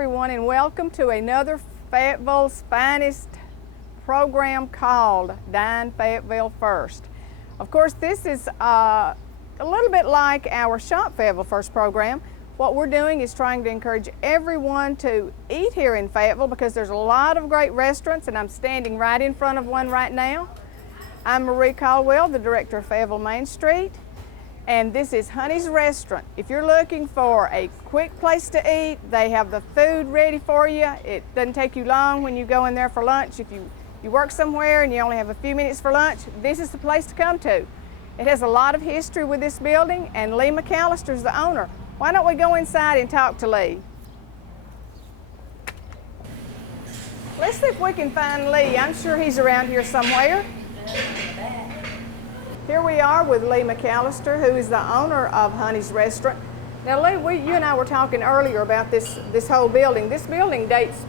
everyone, and welcome to another Fayetteville's finest program called Dine Fayetteville First. Of course, this is a little bit like our Shop Fayetteville First program. What we're doing is trying to encourage everyone to eat here in Fayetteville because there's a lot of great restaurants, and I'm standing right in front of one right now. I'm Marie Caldwell, the director of Fayetteville Main Street, and this is Honey's Restaurant. If you're looking for a quick place to eat, they have the food ready for you. It doesn't take you long when you go in there for lunch. If you work somewhere and you only have a few minutes for lunch, this is the place to come to. It has a lot of history with this building, and Lee McAllister is the owner. Why don't we go inside and talk to Lee? Let's see if we can find Lee. I'm sure he's around here somewhere. Here we are with Lee McAllister, who is the owner of Honey's Restaurant. Now, Lee, you and I were talking earlier about this whole building. This building dates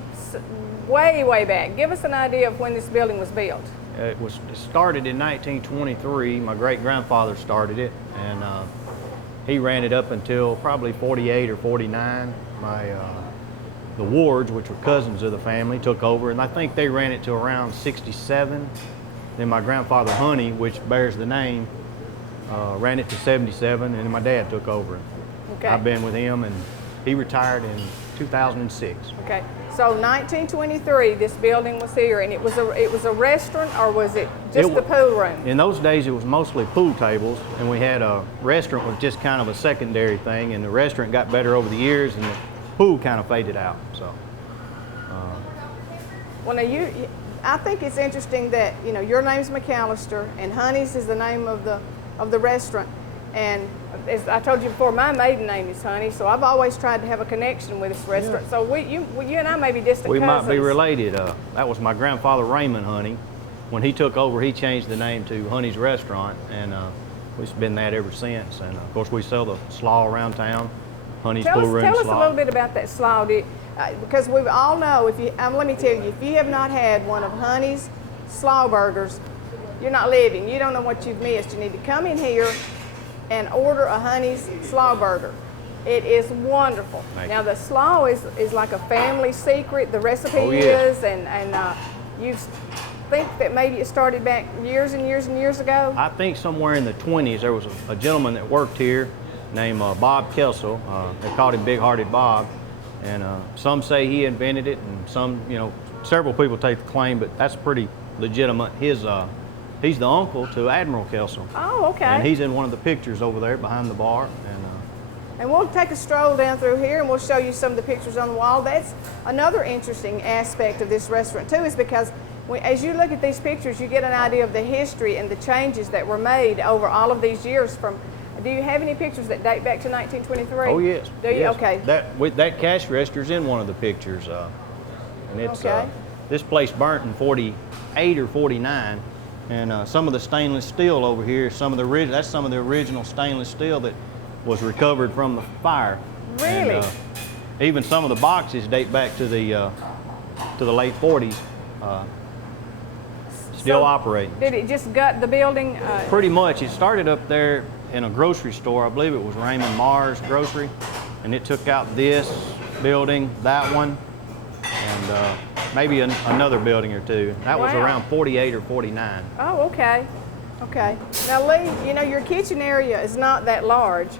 way, way back. Give us an idea of when this building was built. It started in 1923. My great-grandfather started it, and he ran it up until probably 48 or 49. The Wards, which were cousins of the family, took over, and I think they ran it to around 67. Then my grandfather, Honey, which bears the name, ran it to 77, and then my dad took over. Okay. I've been with him, and he retired in 2006. Okay, so 1923, this building was here, and it was a restaurant, or was it just the pool room? In those days, it was mostly pool tables, and we had a restaurant was just kind of a secondary thing, and the restaurant got better over the years, and the pool kind of faded out. So. Well, now I think it's interesting that your name's McAllister, and Honey's is the name of the restaurant, and as I told you before, my maiden name is Honey, so I've always tried to have a connection with this restaurant. Yeah. So you and I may be distant cousins. We might be related. That was my grandfather, Raymond Honey. When he took over, he changed the name to Honey's Restaurant, and we've been that ever since. And of course, we sell the slaw around town, Honey's Pool Room Tell us slaw. a little bit about that slaw. Because we all know, let me tell you, if you have not had one of Honey's slaw burgers, you're not living. You don't know what you've missed. You need to come in here and order a Honey's slaw burger. It is wonderful. Now the slaw is like a family secret. The recipe is, and you think that maybe it started back years and years and years ago? I think somewhere in the 20s there was a gentleman that worked here named Bob Kessel. They called him Big Hearted Bob. And some say he invented it, and some, several people take the claim, but that's pretty legitimate. He's the uncle to Admiral Kessel. Oh, okay. And he's in one of the pictures over there behind the bar. And we'll take a stroll down through here, and we'll show you some of the pictures on the wall. That's another interesting aspect of this restaurant, too, is because as you look at these pictures, you get an idea of the history and the changes that were made over all of these years from. Do you have any pictures that date back to 1923? Oh, yes. Do you? Yes. Okay. That cash register's in one of the pictures. And it's, okay. This place burnt in 48 or 49. And some of the stainless steel over here, that's some of the original stainless steel that was recovered from the fire. Really? And, even some of the boxes date back to the late 40s. Still operating. Did it just gut the building? Pretty much. It started up there in a grocery store. I believe it was Raymond Mars Grocery, and it took out this building, that one, and maybe another building or two. That was around 48 or 49. Oh, okay. Okay. Now, Lee, your kitchen area is not that large,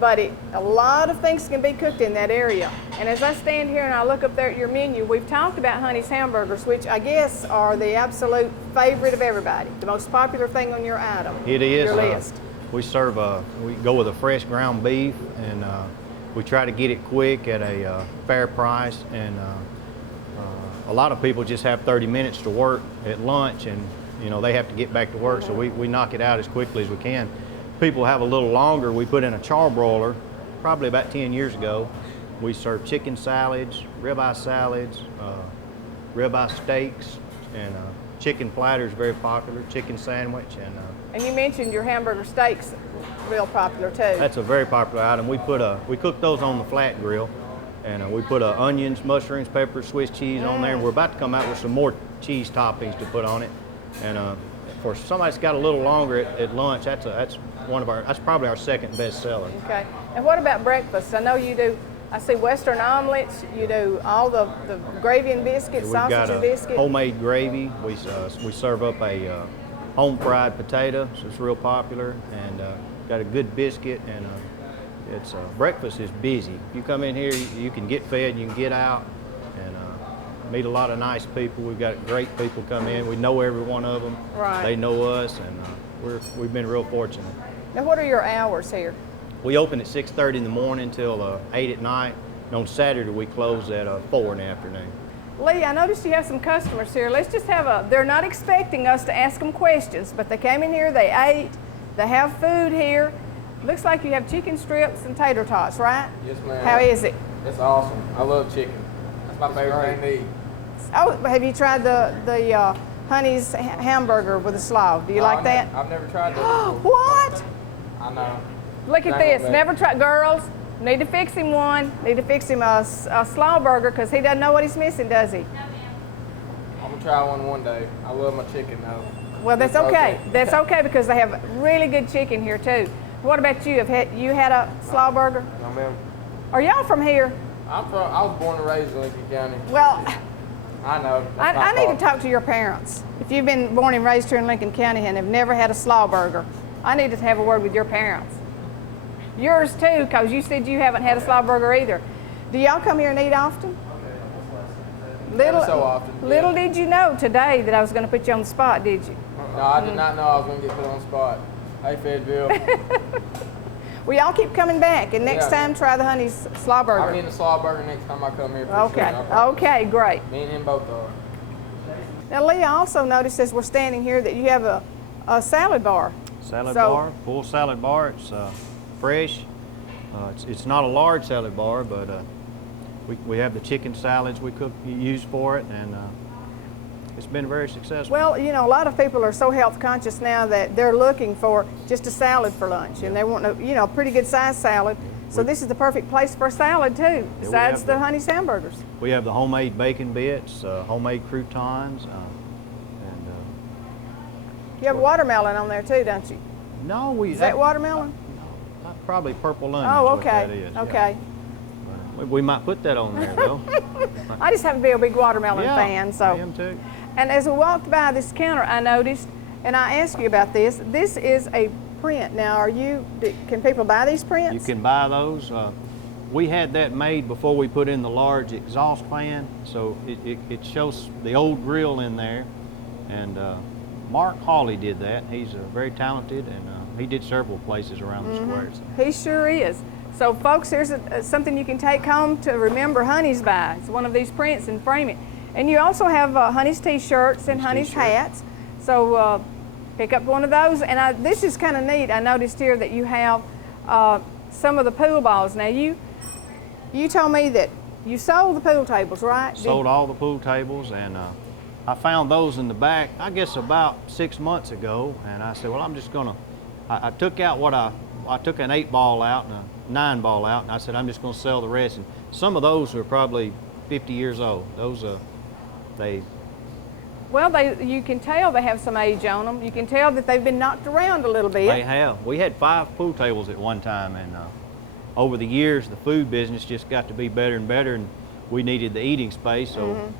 but a lot of things can be cooked in that area. And as I stand here and I look up there at your menu, we've talked about Honey's hamburgers, which I guess are the absolute favorite of everybody, the most popular thing on your item. It is. Your list. We go with a fresh ground beef, and we try to get it quick at a fair price. And a lot of people just have 30 minutes to work at lunch, and they have to get back to work, so we knock it out as quickly as we can. People have a little longer. We put in a charbroiler probably about 10 years ago. We serve chicken salads, ribeye steaks, and chicken platters, very popular, chicken sandwich. And you mentioned your hamburger steaks, real popular too. That's a very popular item. We cook those on the flat grill, and we put onions, mushrooms, peppers, Swiss cheese on there. We're about to come out with some more cheese toppings to put on it. And for somebody that's got a little longer at lunch, that's probably our second best seller. Okay. And what about breakfast? I know you do I see Western omelets. You do all the gravy and biscuits, We've got sausage and a biscuit. homemade gravy. We serve up a home fried potato, so it's real popular, and got a good biscuit, and it's breakfast is busy. If you come in here, you can get fed, you can get out, and meet a lot of nice people. We've got great people come in. We know every one of them. Right. They know us, and we've been real fortunate. Now, what are your hours here? We open at 6:30 in the morning till 8 at night, and on Saturday we close at 4 in the afternoon. Lee, I noticed you have some customers here. Let's just they're not expecting us to ask them questions, but they came in here, they ate, they have food here. Looks like you have chicken strips and tater tots, right? Yes, ma'am. How is it? It's awesome. I love chicken. That's my favorite thing to eat. Oh, have you tried the Honey's hamburger with the slaw? Do you like that? I've never tried that before. What? I know. Look at this. Never tried. Girls, need to fix him one. Need to fix him a slaw burger because he doesn't know what he's missing, does he? I'm going to try one day. I love my chicken, though. Well, that's okay. That's okay because they have really good chicken here, too. What about you? Have you had a slaw burger? No, ma'am. Are y'all from here? I was born and raised in Lincoln County. Well, I know. I need to talk to your parents. If you've been born and raised here in Lincoln County and have never had a slaw burger, I need to have a word with your parents. Yours too, because you said you haven't had a slaw burger either. Do y'all come here and eat often? Every so often. Little did you know today that I was going to put you on the spot, did you? No, I did not know I was going to get put on the spot. Hey, Fayetteville. Well, y'all keep coming back, and next time try the Honey's slaw burger. I'm getting a slaw burger next time I come here. Okay. Okay, great. Me and him both are. Now, Lee, I also noticed as we're standing here that you have a salad bar. Salad bar, full salad bar. It's fresh. It's not a large salad bar, but we have the chicken salads we use for it, and it's been very successful. Well, you know, a lot of people are so health conscious now that they're looking for just a salad for lunch, and they want a pretty good sized salad. So this is the perfect place for a salad too, besides the Honey's hamburgers. We have the homemade bacon bits, homemade croutons, and you have watermelon on there too, don't you? No, is that watermelon? No, probably purple onion. Oh, What okay. that is, okay. Yeah. We might put that on there though. I just happen to be a big watermelon fan, so. I am too. And as we walked by this counter, I noticed, and I asked you about this. This is a print. Now, can people buy these prints? You can buy those. We had that made before we put in the large exhaust fan, so it shows the old grill in there. And Mark Hawley did that. He's very talented, and he did several places around the square. So. He sure is. So, folks, here's something you can take home to remember Honey's by. It's one of these prints and frame it. And you also have Honey's T-shirts and Honey's hats. So pick up one of those. And this is kind of neat. I noticed here that you have some of the pool balls. Now, you told me that you sold the pool tables, right? Sold all the pool tables, and I found those in the back, I guess about 6 months ago. And I said, well, I'm just going to, I took out I took an 8-ball out and a 9-ball out, and I said, I'm just going to sell the rest. And some of those are probably 50 years old. Those you can tell they have some age on them. You can tell that they've been knocked around a little bit. They have. We had 5 pool tables at one time, and over the years, the food business just got to be better and better, and we needed the eating space, so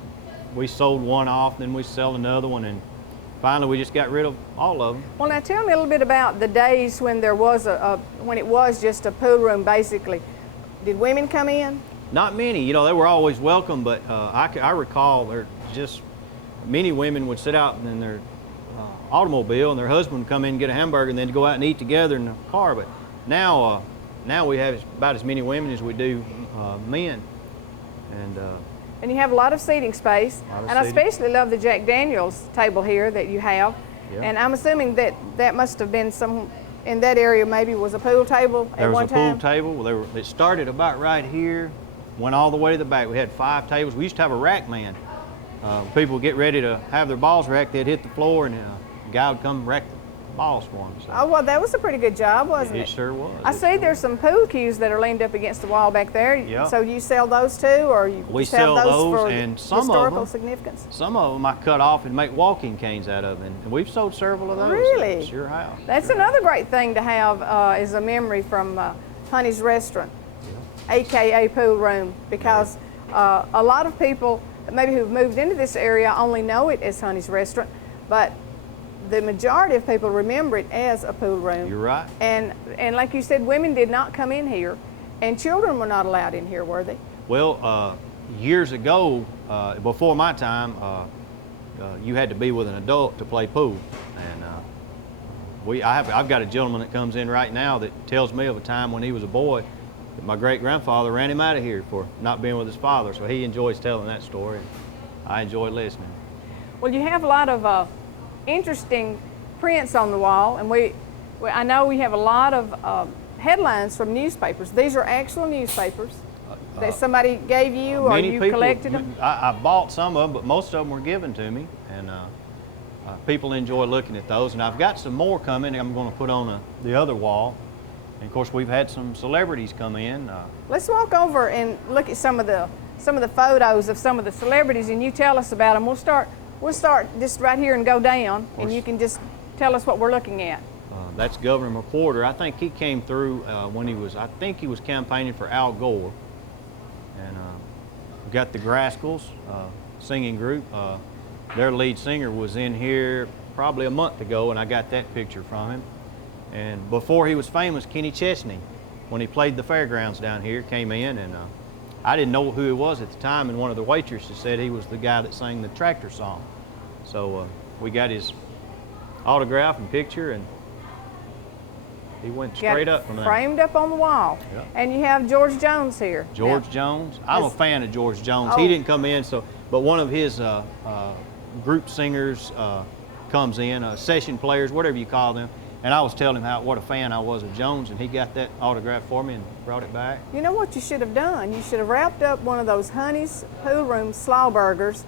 we sold one off, then we sell another one, and finally we just got rid of all of them. Well, now tell me a little bit about the days when there was when it was just a pool room, basically. Did women come in? Not many. You know, they were always welcome, but I recall there just many women would sit out in their automobile and their husband would come in and get a hamburger and then go out and eat together in the car. But now we have about as many women as we do men. And you have a lot of seating space. And I especially love the Jack Daniels table here that you have. Yeah. And I'm assuming that must have been in that area maybe was a pool table at one time? There was a pool table. It started about right here, went all the way to the back. We had 5 tables. We used to have a rack man. People would get ready to have their balls racked. They'd hit the floor, and a guy would come rack the balls for them. So. Oh, well, that was a pretty good job, wasn't it? It sure was. I see there's some pool cues that are leaned up against the wall back there. Yeah. So you sell those too, or we sell those for and some historical of them, significance? Some of them I cut off and make walking canes out of, and we've sold several of those. Really? Sure have. That's another great thing to have as a memory from Honey's restaurant. AKA pool room, because a lot of people maybe who've moved into this area only know it as Honey's Restaurant, but the majority of people remember it as a pool room. You're right. And like you said, women did not come in here, and children were not allowed in here, were they? Well, years ago, before my time, you had to be with an adult to play pool, and I've got a gentleman that comes in right now that tells me of a time when he was a boy that my great-grandfather ran him out of here for not being with his father, so he enjoys telling that story, and I enjoy listening. Well, you have a lot of interesting prints on the wall, and I know we have a lot of headlines from newspapers. These are actual newspapers that somebody gave you, or you collected them? I bought some of them, but most of them were given to me, and people enjoy looking at those. And I've got some more coming I'm going to put on the other wall. And of course, we've had some celebrities come in. Let's walk over and look at some of the photos of some of the celebrities, and you tell us about them. We'll start just right here and go down, and you can just tell us what we're looking at. That's Governor McWhorter. I think he came through when he was campaigning for Al Gore. And we got the Grascals singing group. Their lead singer was in here probably a month ago, and I got that picture from him. And before he was famous, Kenny Chesney, when he played the fairgrounds down here, came in, and I didn't know who he was at the time, and one of the waitresses said he was the guy that sang the tractor song. So we got his autograph and picture, and he went straight up from there. Framed up on the wall. Yep. And you have George Jones here. George Jones. I'm a fan of George Jones. He didn't come in, but one of his group singers comes in, session players, whatever you call them. And I was telling him what a fan I was of Jones, and he got that autograph for me and brought it back. You know what you should have done? You should have wrapped up one of those Honey's Pool Room slaw burgers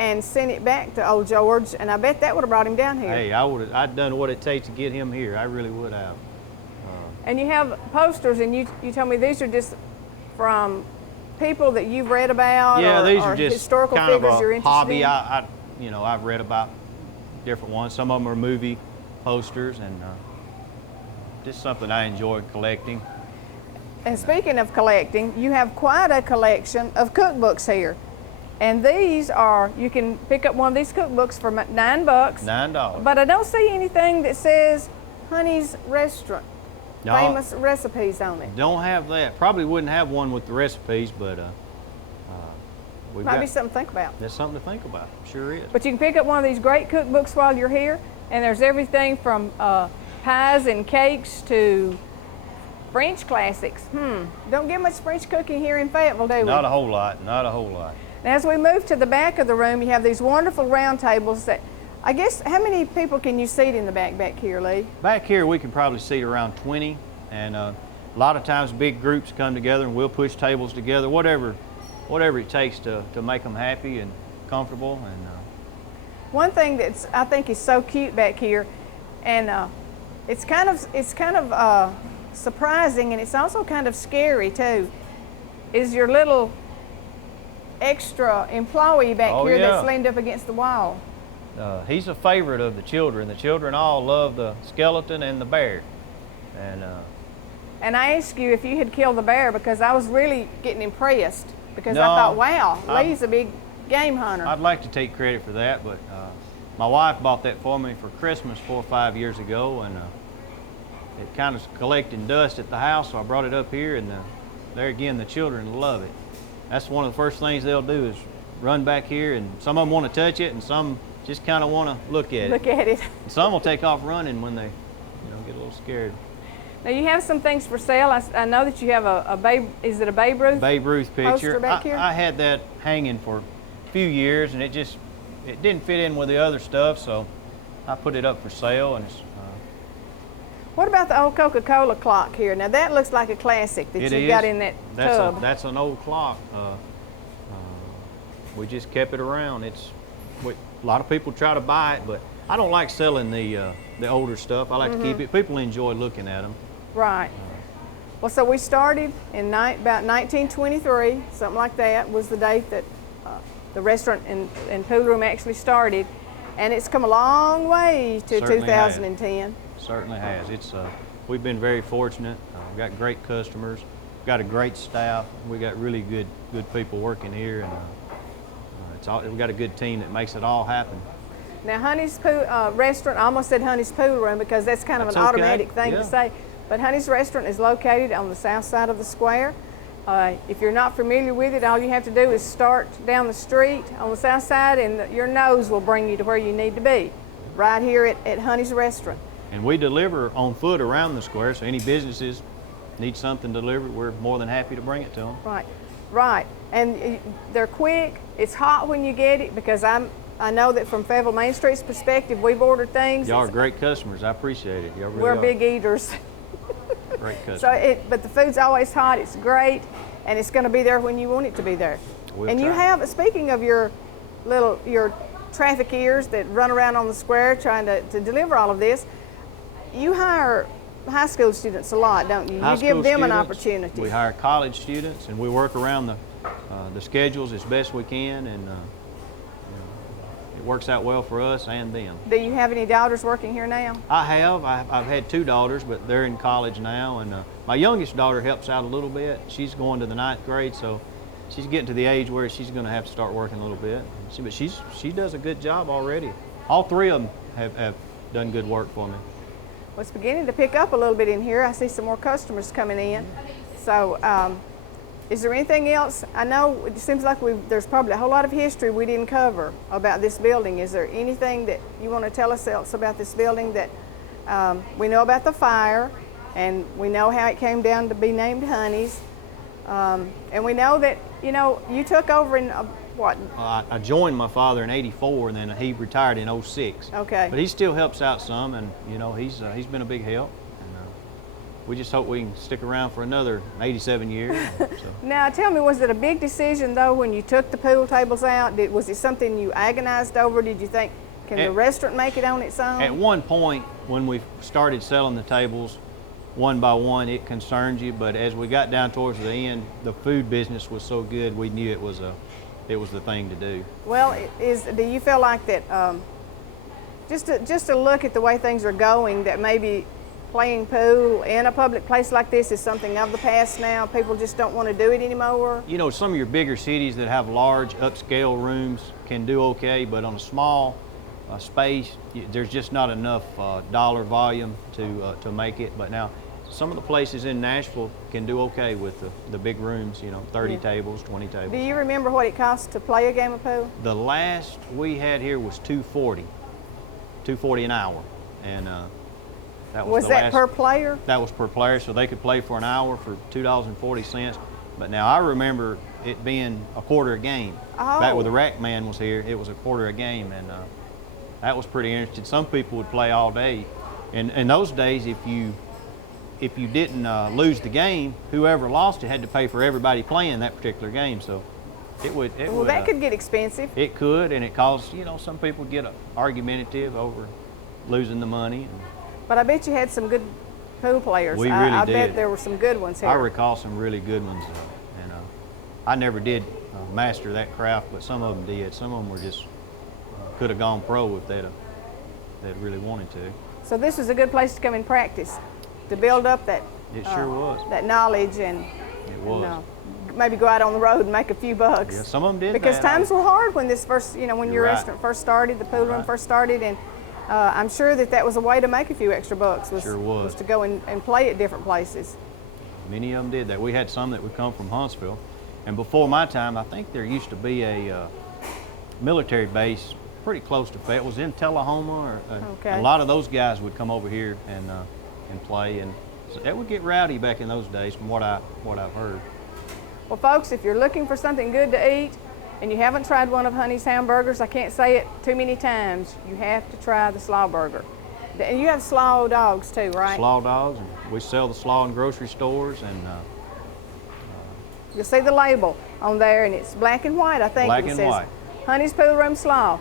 and sent it back to old George, and I bet that would have brought him down here. Hey, I'd done what it takes to get him here. I really would have. And you have posters, and you tell me these are just from people that you've read about, yeah, these or are just historical kind figures of a you're interested hobby. in? I've read about different ones. Some of them are movie posters, and just something I enjoy collecting. And speaking of collecting, you have quite a collection of cookbooks here. And these are, you can pick up one of these cookbooks for $9. $9. But I don't see anything that says Honey's Restaurant. No, famous recipes on it. Don't have that. Probably wouldn't have one with the recipes, but might be something to think about. That's something to think about. Sure is. But you can pick up one of these great cookbooks while you're here, and there's everything from pies and cakes to French classics. Don't get much French cooking here in Fayetteville, do we? Not a whole lot. Not a whole lot. Now, as we move to the back of the room, you have these wonderful round tables that, I guess, how many people can you seat in the back here, Lee? Back here, we can probably seat around 20, and a lot of times big groups come together and we'll push tables together, whatever it takes to make them happy and comfortable. And one thing that's I think is so cute back here, and it's kind of surprising, and it's also kind of scary too, is your little extra employee back here that's leaned up against the wall. He's a favorite of the children. The children all love the skeleton and the bear. And I asked you if you had killed the bear because I was really getting impressed, because I thought, wow, Lee's a big game hunter. I'd like to take credit for that, but my wife bought that for me for Christmas 4 or 5 years ago, and it kind of collecting dust at the house, so I brought it up here, and there again, the children love it. That's one of the first things they'll do is run back here, and some of them want to touch it, and some just kind of want to look at it. And some will take off running when they get a little scared. Now you have some things for sale. I know that you have a Babe, is it a Babe Ruth? Babe Ruth picture. Poster back here? I had that hanging for a few years, and it didn't fit in with the other stuff, so I put it up for sale. And what about the old Coca-Cola clock here? Now that looks like a classic that you got in that tub. That's an old clock. We just kept it around. A lot of people try to buy it, but I don't like selling the older stuff. I like to keep it. People enjoy looking at them. Right. Well, so we started in about 1923, something like that was the date that the restaurant and pool room actually started, and it's come a long way to 2010. Certainly has. We've been very fortunate. We've got great customers. got a great staff. We got really good people working here, and we got a good team that makes it all happen. Now, Honey's Pool Restaurant, I almost said Honey's Pool Room because that's kind of That's an okay. automatic thing Yeah. to say. But Honey's Restaurant is located on the south side of the square. If you're not familiar with it, all you have to do is start down the street on the south side, and your nose will bring you to where you need to be, right here at Honey's Restaurant. And we deliver on foot around the square, so any businesses need something delivered, we're more than happy to bring it to them. Right, right. And they're quick. It's hot when you get it because I know that from Fayetteville Main Street's perspective, we've ordered things. Y'all are great customers. I appreciate it. Y'all really We're are. big eaters. Great customers. So but the food's always hot. It's great, and it's going to be there when you want it to be there. We'll and you try. have, speaking of your traffic ears that run around on the square trying to deliver all of this, you hire high school students a lot, don't you? High You give school them an students, opportunity. We hire college students, and we work around the schedules as best we can, and it works out well for us and them. Do you have any daughters working here now? I have. I've had 2 daughters, but they're in college now, and my youngest daughter helps out a little bit. She's going to the 9th grade, so she's getting to the age where she's going to have to start working a little bit. But she does a good job already. All 3 of them have done good work for me. Well, it's beginning to pick up a little bit in here. I see some more customers coming in. So is there anything else? I know it seems like there's probably a whole lot of history we didn't cover about this building. Is there anything that you want to tell us else about this building that we know about the fire, and we know how it came down to be named Honey's, and we know that, you took over in what? I joined my father in '84, and then he retired in '06. Okay. But he still helps out some, and he's been a big help. And we just hope we can stick around for another 87 years. So. Now, tell me, was it a big decision though when you took the pool tables out? Was it something you agonized over? Did you think, can the restaurant make it on its own? At one point, when we started selling the tables one by one, it concerned you. But as we got down towards the end, the food business was so good, we knew it was the thing to do. Well, do you feel like that, just to look at the way things are going, that maybe playing pool in a public place like this is something of the past now? People just don't want to do it anymore? Some of your bigger cities that have large upscale rooms can do okay, but on a small space, there's just not enough dollar volume to make it. But now, some of the places in Nashville can do okay with the big rooms, 30 tables, 20 tables. Do you remember what it cost to play a game of pool? The last we had here was $240 an hour, and that was that per player? That was per player, so they could play for an hour for $2.40. But now I remember it being a quarter a game. Oh. Back when the rack man was here, it was a quarter a game, and that was pretty interesting. Some people would play all day, and in those days, if you didn't lose the game, whoever lost it had to pay for everybody playing that particular game. So That could get expensive. It could, and it caused, some people get argumentative over losing the money. But I bet you had some good pool players. We really I did. bet there were some good ones here. I recall some really good ones, and I never did master that craft, but some of them did. Some of them were just could have gone pro if they'd really wanted to. So this was a good place to come and practice, to build up that. It sure was. That knowledge and. It was. And, maybe go out on the road and make a few bucks. Yeah, some of them did. Because that. times were hard when this first, when You're your right. restaurant first started, the pool room Right. first started, and I'm sure that was a way to make a few extra bucks. Sure was. To go and play at different places. Many of them did that. We had some that would come from Huntsville, and before my time, I think there used to be a military base pretty close to Fayetteville. It was in Tullahoma, Okay. a lot of those guys would come over here and play, and so it would get rowdy back in those days, from what I've heard. Well, folks, if you're looking for something good to eat and you haven't tried one of Honey's hamburgers, I can't say it too many times, you have to try the slaw burger. And you have slaw dogs too, right? Slaw dogs, and we sell the slaw in grocery stores, and You'll see the label on there, and it's black and white, I think. Black it and says white. Honey's Pool Room Slaw.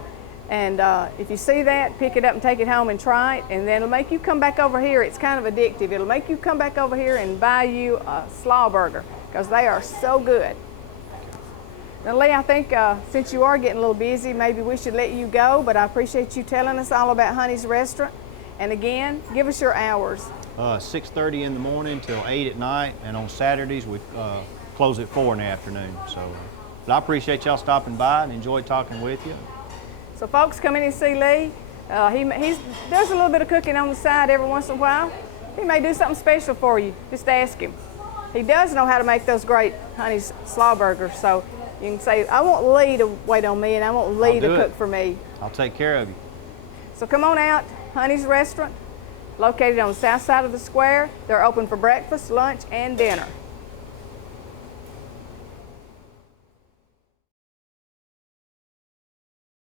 And if you see that, pick it up and take it home and try it, and then it'll make you come back over here. It's kind of addictive. It'll make you come back over here and buy you a slaw burger, because they are so good. Now, Lee, I think since you are getting a little busy, maybe we should let you go, but I appreciate you telling us all about Honey's Restaurant. And again, give us your hours. 6:30 in the morning till 8 at night, and on Saturdays we close at 4 in the afternoon. So, but I appreciate y'all stopping by and enjoyed talking with you. So folks, come in and see Lee. He does a little bit of cooking on the side every once in a while. He may do something special for you. Just ask him. He does know how to make those great Honey's slaw burgers. So you can say, I want Lee to wait on me and I want Lee to cook for me. I'll take care of you. So come on out, Honey's Restaurant, located on the south side of the square. They're open for breakfast, lunch, and dinner.